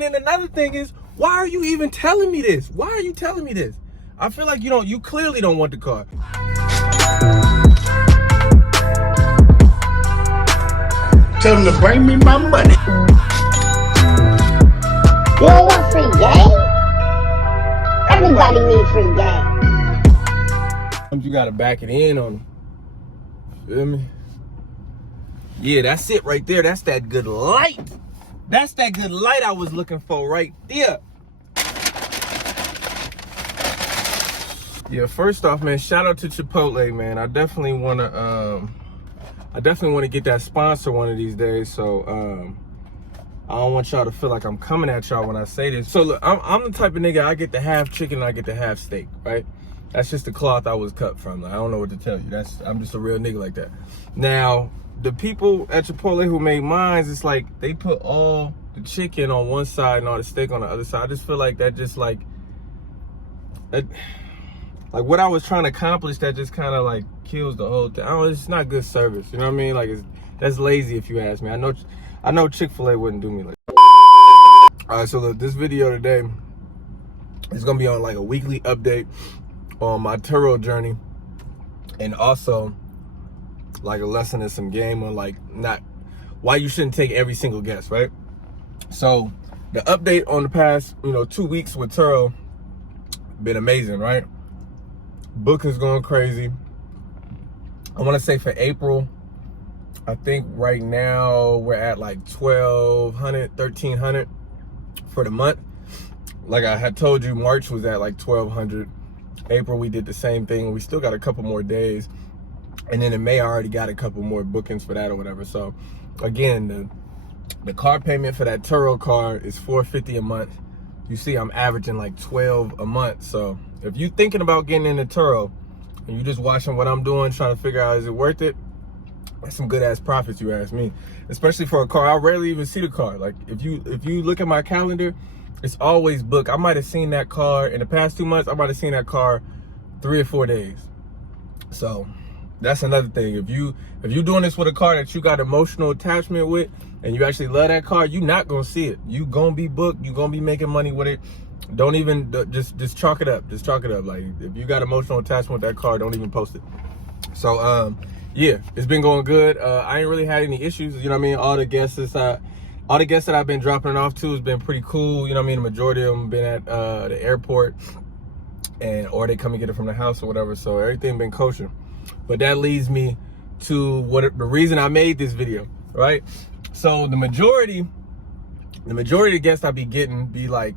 And then another thing is, why are you even telling me this? Why are you telling me this? I feel like you clearly don't want the car. Tell them to bring me my money. You don't want free game? Everybody needs free game. You gotta back it in on them. Feel me? Yeah, that's it right there. That's that good light. That's that good light I was looking for right there. Yeah, first off, man, shout out to Chipotle, man. I definitely wanna get that sponsor one of these days. So I don't want y'all to feel like I'm coming at y'all when I say this. So look, I'm the type of nigga, I get to have chicken, I get to have steak, right? That's just the cloth I was cut from. Like, I don't know what to tell you. I'm just a real nigga like that. Now, the people at Chipotle who made mine, it's like they put all the chicken on one side and all the steak on the other side. I just feel like that just like what I was trying to accomplish, that just kind of like kills the whole thing. It's not good service. You know what I mean? Like, that's lazy if you ask me. I know Chick-fil-A wouldn't do me like that. All right, so look, this video today is gonna be on like a weekly update on my Turo journey, and also like a lesson in some game on like not why you shouldn't take every single guess, right? So the update on the past 2 weeks with Turo been amazing, right? Booking's going crazy. I want to say for April, I think right now we're at like 1,200, 1,300 for the month. Like I had told you, March was at like 1,200. April, we did the same thing. We still got a couple more days. And then in May, I already got a couple more bookings for that or whatever. So again, the car payment for that Turo car is $450 a month. You see, I'm averaging like 12 a month. So if you're thinking about getting into Turo and you just watching what I'm doing, trying to figure out, is it worth it? That's some good ass profits, you ask me. Especially for a car, I rarely even see the car. Like if you look at my calendar, it's always booked. I might have seen that car in the past 2 months. I might have seen that car 3 or 4 days. So that's another thing. If you doing this with a car that you got emotional attachment with, and you actually love that car, you not gonna see it. You gonna be booked. You gonna be making money with it. Don't even just chalk it up. Just chalk it up. Like if you got emotional attachment with that car, don't even post it. So yeah, it's been going good. I ain't really had any issues. You know what I mean? All the guests that I've been dropping it off to has been pretty cool. You know what I mean? The majority of them been at the airport, or they come and get it from the house or whatever. So everything been kosher. But that leads me to the reason I made this video, right? So the majority of guests I be getting be like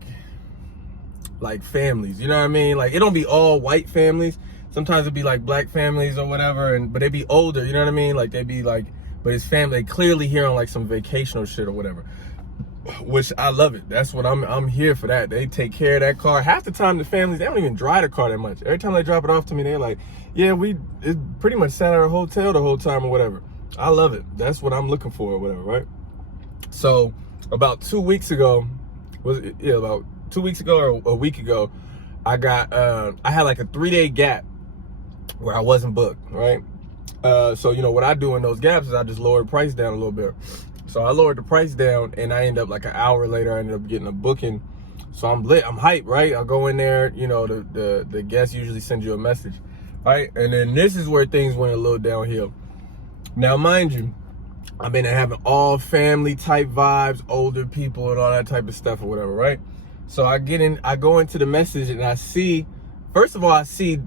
families. You know what I mean? Like it don't be all white families. Sometimes it be like black families or whatever, but they be older. You know what I mean? Like they be like, but it's family. They clearly here on like some vacational shit or whatever, which I love it. That's what I'm here for. That they take care of that car. Half the time the families, they don't even drive the car that much. Every time they drop it off to me, they're like, yeah, it pretty much sat at a hotel the whole time or whatever. I love it. That's what I'm looking for or whatever, right? So about 2 weeks ago, about 2 weeks ago or a week ago, I had like a 3-day gap where I wasn't booked, right? So what I do in those gaps is I just lower the price down a little bit. So I lowered the price down, and I end up like an hour later, I ended up getting a booking. So I'm lit, I'm hyped, right? I go in there, the guests usually send you a message, right? And then this is where things went a little downhill. Now, mind you, I've been having all family type vibes, older people and all that type of stuff or whatever, right? So I go into the message and I see, first of all, I see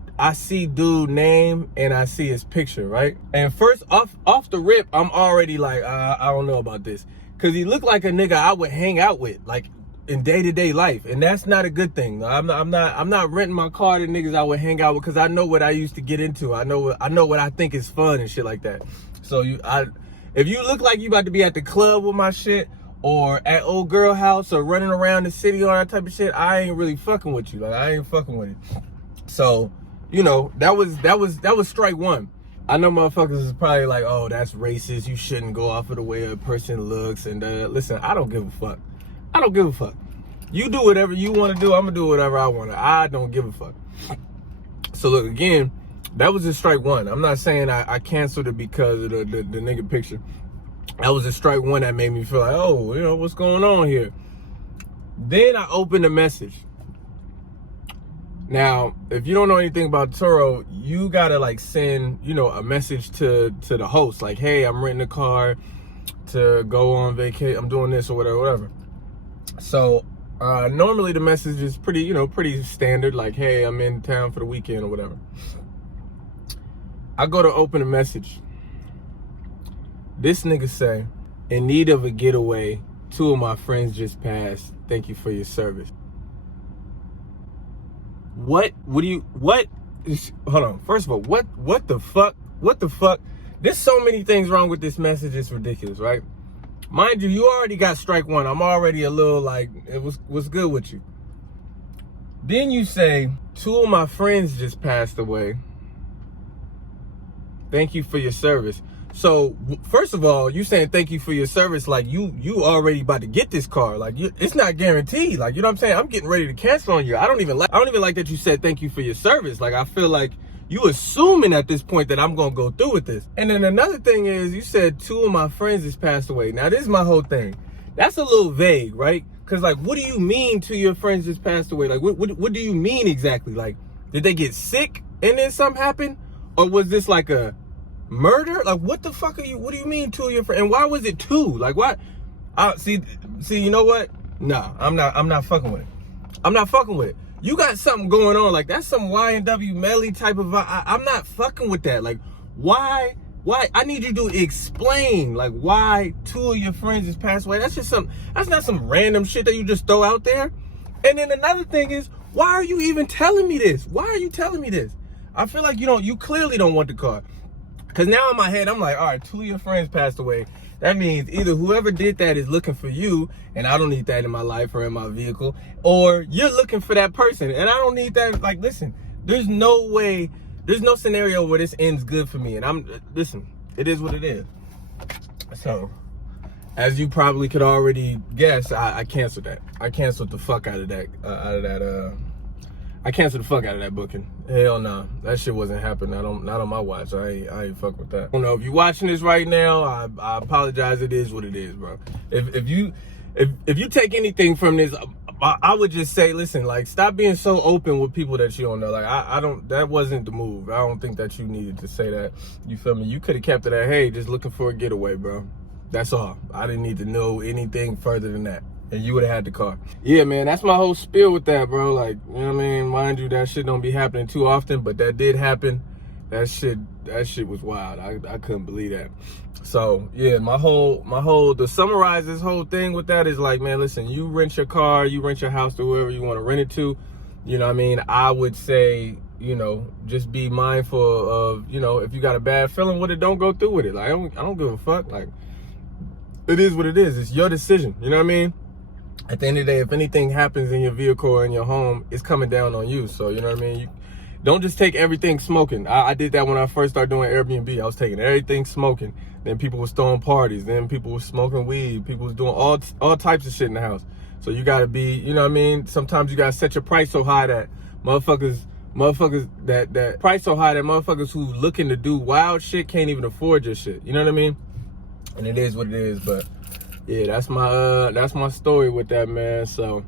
dude name and I see his picture, right? And first off the rip, I'm already like, I don't know about this. Cause he looked like a nigga I would hang out with, like in day-to-day life. And that's not a good thing. I'm not renting my car to niggas I would hang out with, cause I know what I used to get into. I know what I think is fun and shit like that. So if you look like you about to be at the club with my shit, or at old girl house, or running around the city, all that type of shit, I ain't really fucking with you. Like I ain't fucking with it. So, that was strike one. I know motherfuckers is probably like, oh, that's racist. You shouldn't go off of the way a person looks. And listen, I don't give a fuck. I don't give a fuck. You do whatever you want to do. I'm gonna do whatever I want to. I don't give a fuck. So look, again, that was just strike one. I'm not saying I canceled it because of the nigga picture. That was a strike one that made me feel like, oh, what's going on here? Then I open the message. Now, if you don't know anything about Turo, you gotta like send, you know, a message to the host, like, hey, I'm renting a car to go on vacation. I'm doing this or whatever. So normally the message is pretty standard, like, hey, I'm in town for the weekend or whatever. I go to open a message. This nigga say, in need of a getaway, 2 of my friends just passed. Thank you for your service. What? Hold on. First of all, what the fuck? What the fuck? There's so many things wrong with this message. It's ridiculous, right? Mind you, you already got strike one. I'm already a little like, what's good with you? Then you say, 2 of my friends just passed away. Thank you for your service. So first of all, you saying thank you for your service, like you already about to get this car. Like it's not guaranteed. Like, you know what I'm saying? I'm getting ready to cancel on you. I don't even like that you said thank you for your service. Like, I feel like you assuming at this point that I'm gonna go through with this. And then another thing is, you said 2 of my friends has passed away. Now this is my whole thing. That's a little vague, right? Cause like, what do you mean 2 of your friends just passed away? Like, what do you mean exactly? Like, did they get sick and then something happened? Or was this like a murder? Like, what the fuck are you, what do you mean 2 of your friends? And why was it 2? Like, what? See, you know what? No, I'm not fucking with it. I'm not fucking with it. You got something going on. Like, that's some Y&W Melly type of vibe. I'm not fucking with that. Like, why? I need you to explain, like, why 2 of your friends has passed away. That's just that's not some random shit that you just throw out there. And then another thing is, why are you even telling me this? Why are you telling me this? I feel like you clearly don't want the car. Because now in my head, I'm like, all right, 2 of your friends passed away. That means either whoever did that is looking for you, and I don't need that in my life or in my vehicle, or you're looking for that person, and I don't need that. Like, listen, there's no way, there's no scenario where this ends good for me. And listen, it is what it is. So, as you probably could already guess, I canceled that. I canceled the fuck out of that, I canceled the fuck out of that booking. Hell no, that shit wasn't happening. Not on my watch. I ain't fuck with that. I don't know if you're watching this right now. I apologize. It is what it is, bro. If you take anything from this, I would just say, listen, like, stop being so open with people that you don't know. Like, I don't. That wasn't the move. I don't think that you needed to say that. You feel me? You could have kept it at, hey, just looking for a getaway, bro. That's all. I didn't need to know anything further than that. And you would have had the car. Yeah, man, that's my whole spiel with that, bro. Like, you know what I mean? Mind you, that shit don't be happening too often, but that did happen. That shit was wild. I couldn't believe that. So, yeah, to summarize this whole thing with that is like, man, listen, you rent your car, you rent your house to whoever you want to rent it to. You know what I mean? I would say, you know, just be mindful of, you know, if you got a bad feeling with it, don't go through with it. Like, I don't give a fuck. Like, it is what it is. It's your decision. You know what I mean? At the end of the day, if anything happens in your vehicle or in your home, it's coming down on you. So, you know what I mean? You don't just take everything smoking. I did that when I first started doing Airbnb. I was taking everything smoking. Then people was throwing parties. Then people was smoking weed. People was doing all types of shit in the house. So you got to be, you know what I mean? Sometimes you got to set your price so high that motherfuckers that price so high that motherfuckers who looking to do wild shit can't even afford your shit. You know what I mean? And it is what it is, but yeah, that's my story with that, man. So,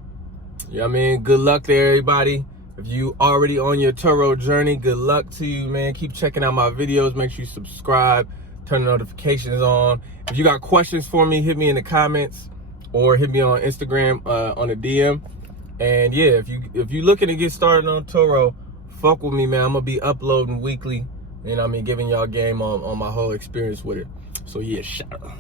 you know what I mean? Good luck to everybody. If you already on your Turo journey, good luck to you, man. Keep checking out my videos. Make sure you subscribe, turn the notifications on. If you got questions for me, hit me in the comments or hit me on Instagram on a DM. And yeah, if you looking to get started on Turo, fuck with me, man. I'm gonna be uploading weekly, and I mean, giving y'all game on my whole experience with it. So yeah, shout out.